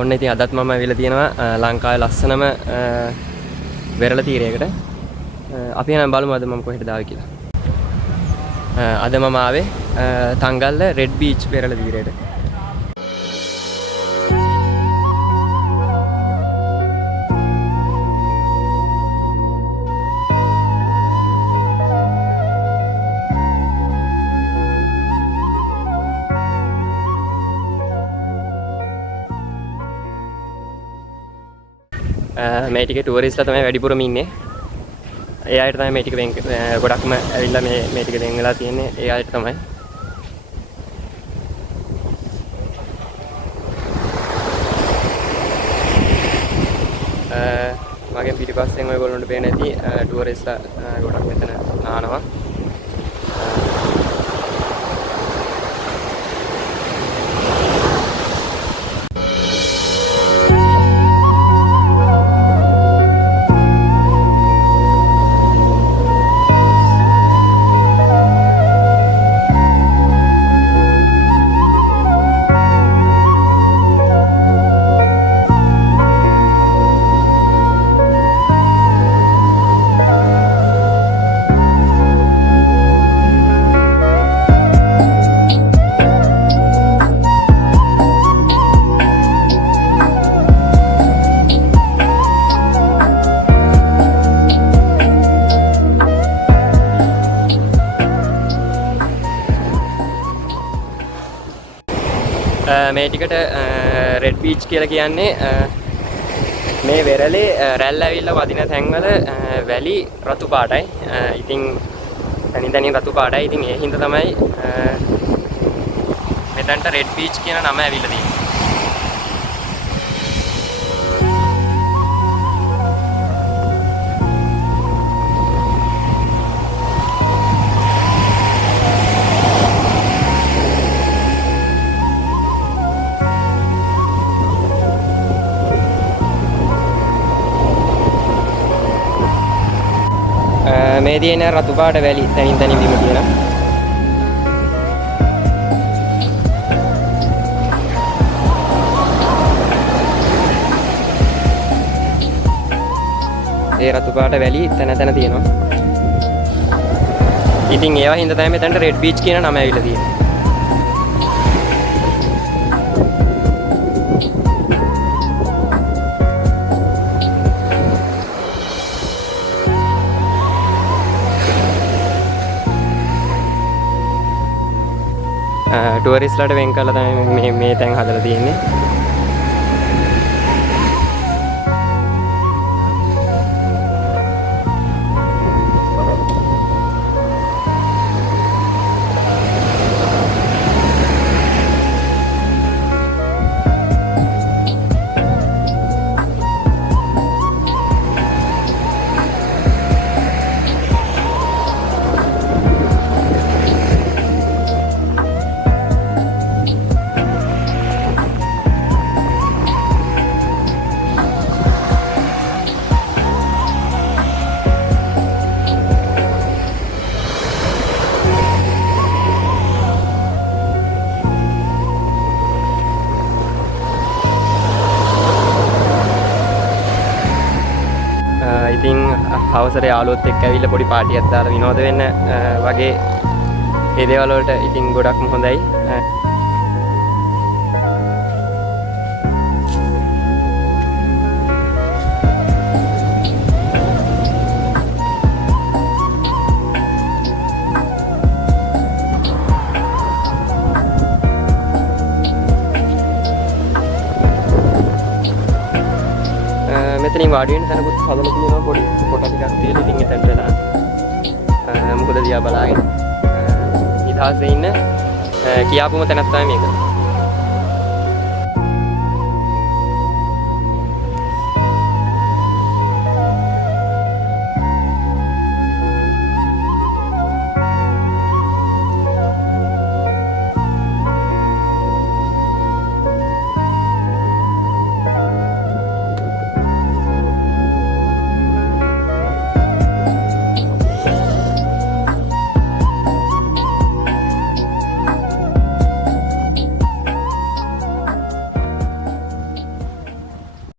ඔන්න ඉතින් අදත් මම ඇවිල්ලා තියෙනවා ලංකාවේ ලස්සනම වෙරළ තීරයකට. අපි යන බලමු අද මම කොහෙටද ආවේ කියලා. අද මම ආවේ තංගල්ල රෙඩ් බීච් වෙරළ තීරයට. මේ ටිකේ ටුවරිස්ට්ලා තමයි වැඩිපුරම ඉන්නේ. ඒ අයට තමයි මේ ටික ගොඩක්ම ඇවිල්ලා මේ ටික වෙන් වෙලා තියෙන්නේ. ඒ අයට තමයි. මගෙන් පිටිපස්සෙන් ඔයගොල්ලන්ට පේන ඇති ටුවරිස්ට්ලා ගොඩක් මෙතන නානවා. මේ ටිකට රෙඩ් බීච් කියලා කියන්නේ මේ වෙරළේ රැල්ල ඇවිල්ලා වදින තැන්වල වැලි රතු පාටයි. ඉතින් තනින් රතු පාටයි. ඉතින් ඒ හින්දා තමයි මෙතනට රෙඩ් බීච් කියන නම ඇවිල්ලා තියෙන්නේ. මේ තියෙන රතු පාට වැලි තනින් බිම තියෙනවා. ඒ රතු පාට වැලි තැන තියෙනවා. ඉතින් ඒවා හින්දා තමයි මෙතනට රෙඩ් බීච් කියන නම ඇවිල්ලා තියෙන්නේ. ටුවරිස්ට්ලාට වෙන් කරලා තමයි මේ තැන් හදලා තියෙන්නේ. ඉතින් හවසට යාළුවොත් එක්ක ඇවිල්ලා පොඩි පාටියක් දාලා විනෝද වෙන්න වගේ ඒ දේවල් වලට ඉතින් ගොඩක්ම හොඳයි. මෙතනින් වාඩි වෙන්න තැනකුත් හදලා තියෙනවා පොඩි කොට ටිකක් තියලා ඉතින් එතනට වෙලා මොකද දිහා බලාගෙන නිදහසේ ඉන්න කියාපුම තැනක් තමයි මේක.